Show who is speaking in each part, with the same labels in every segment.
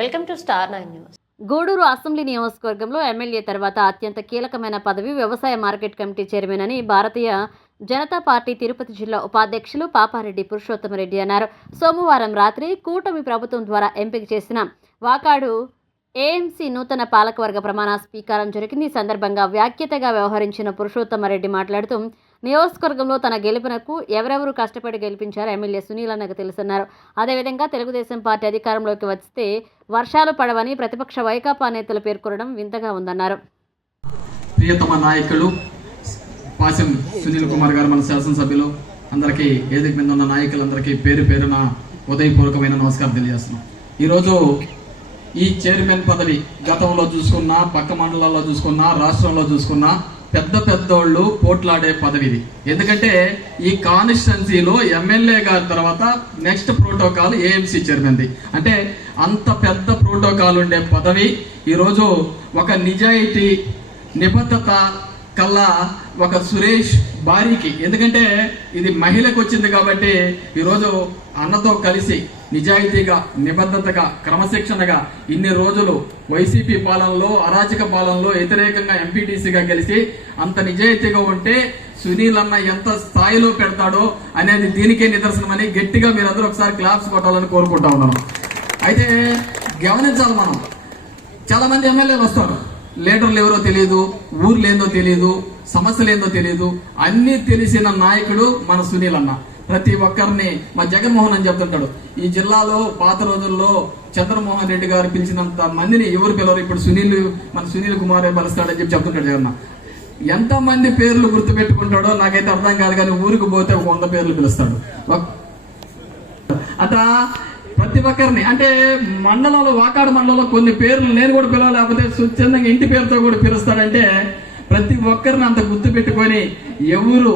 Speaker 1: Welcome to star nine news.
Speaker 2: Gudur assembly నియోజకవర్గంలో MLA తర్వాత అత్యంత కీలకమైన పదవి వ్యవసాయ మార్కెట్ కమిటీ చైర్మన్ అని భారతీయ జనతా పార్టీ తిరుపతి జిల్లా ఉపాధ్యక్షులు పాపారెడ్డి పురుషోత్తమరెడ్డి అన్నారు. సోమవారం రాత్రి కూటమి ప్రభుత్వం ద్వారా ఎంపిక చేసిన వాకాడు ఏఎంసీ నూతన పాలకవర్గ ప్రమాణ స్వీకారం జరిగింది. ఈ సందర్భంగా వ్యాఖ్యతగా వ్యవహరించిన పురుషోత్తమరెడ్డి మాట్లాడుతూ నియోజకవర్గంలో తన గెలుపునకు ఎవరెవరు కష్టపడి గెలిపించారో ఎమ్మెల్యే సునీల్ అన్నకు తెలుసన్నారు. అదేవిధంగా తెలుగుదేశం పార్టీ అధికారంలోకి వస్తే వర్షాలు పడవని ప్రతిపక్ష వైకాపా నేతలు పేర్కొనడం వింతగా ఉందన్నారు.
Speaker 3: ప్రియతమ నాయకులు పాసం సునీల్ కుమార్ గారు మన శాసనసభ్యులు అందరికీ ఏది మీద ఉన్న నాయకులందరికీ పేరు పేరున ఉదయపూర్వకమైన నమస్కారం తెలియజేస్తున్నాం. ఈరోజు ఈ చైర్మన్ పదవి గతంలో చూసుకున్నా పక్క మండలాల్లో చూసుకున్నా రాష్ట్రంలో చూసుకున్నా పెద్ద పెద్దోళ్ళు పోట్లాడే పదవి ఇది ఎందుకంటే ఈ కాన్స్టిట్యున్సీలో ఎమ్మెల్యే గారి తర్వాత నెక్స్ట్ ప్రోటోకాల్ ఏఎంసీ చైర్మన్ది అంటే అంత పెద్ద ప్రోటోకాల్ ఉండే పదవి ఈరోజు ఒక నిజాయితీ నిబద్ధత కల్లా ఒక సురేష్ భార్యకి ఎందుకంటే ఇది మహిళకు వచ్చింది కాబట్టి ఈరోజు అన్నతో కలిసి నిజాయితీగా నిబద్ధతగా క్రమశిక్షణగా ఇన్ని రోజులు వైసీపీ పాలనలో అరాచక పాలనలో వ్యతిరేకంగా ఎంపీటీసీగా గెలిచి అంత నిజాయితీగా ఉంటే సునీల్ అన్న ఎంత స్థాయిలో పెడతాడో అనేది దీనికే నిదర్శనమని గట్టిగా మీరందరూ ఒకసారి క్లాప్స్ కొట్టాలని కోరుకుంటా ఉన్నాను. అయితే గమనించాలి మనం. చాలా మంది ఎమ్మెల్యేలు వస్తారు. లీడర్లు ఎవరో తెలియదు ఊర్లేందో తెలియదు సమస్యలేందో తెలియదు అన్ని తెలిసిన నాయకుడు మన సునీల్ అన్న. ప్రతి ఒక్కరిని మా జగన్మోహన్ అని చెప్తుంటాడు. ఈ జిల్లాలో పాత రోజుల్లో చంద్రమోహన్ రెడ్డి గారు పిలిచినంత మందిని ఎవరు పిలవరు? ఇప్పుడు సునీల్ మన సునీల్ కుమారే బలుస్తాడని చెప్పి చెప్తుంటాడు జగన్న ఎంత మంది పేర్లు గుర్తు పెట్టుకుంటాడో నాకైతే అర్థం కాదు కానీ ఊరికి పోతే ఒక వంద పేర్లు పిలుస్తాడు. ఒక- అట ప్రతి ఒక్కరిని అంటే మండలంలో వాకాడు మండలంలో కొన్ని పేర్లు నేను కూడా పిలవలేకపోతే స్వచ్ఛందంగా ఇంటి పేరుతో కూడా పిలుస్తాడంటే ప్రతి ఒక్కరిని అంత గుర్తు పెట్టుకొని ఎవరు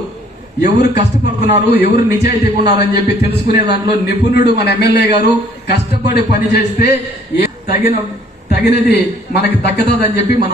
Speaker 3: ఎవరు కష్టపడుతున్నారు ఎవరు నిజాయితీగా ఉన్నారని చెప్పి తెలుసుకునే దాంట్లో నిపుణుడు మన ఎమ్మెల్యే గారు కష్టపడి పని చేస్తే ఏ- తగిన తగినది మనకి దక్కదని చెప్పి మన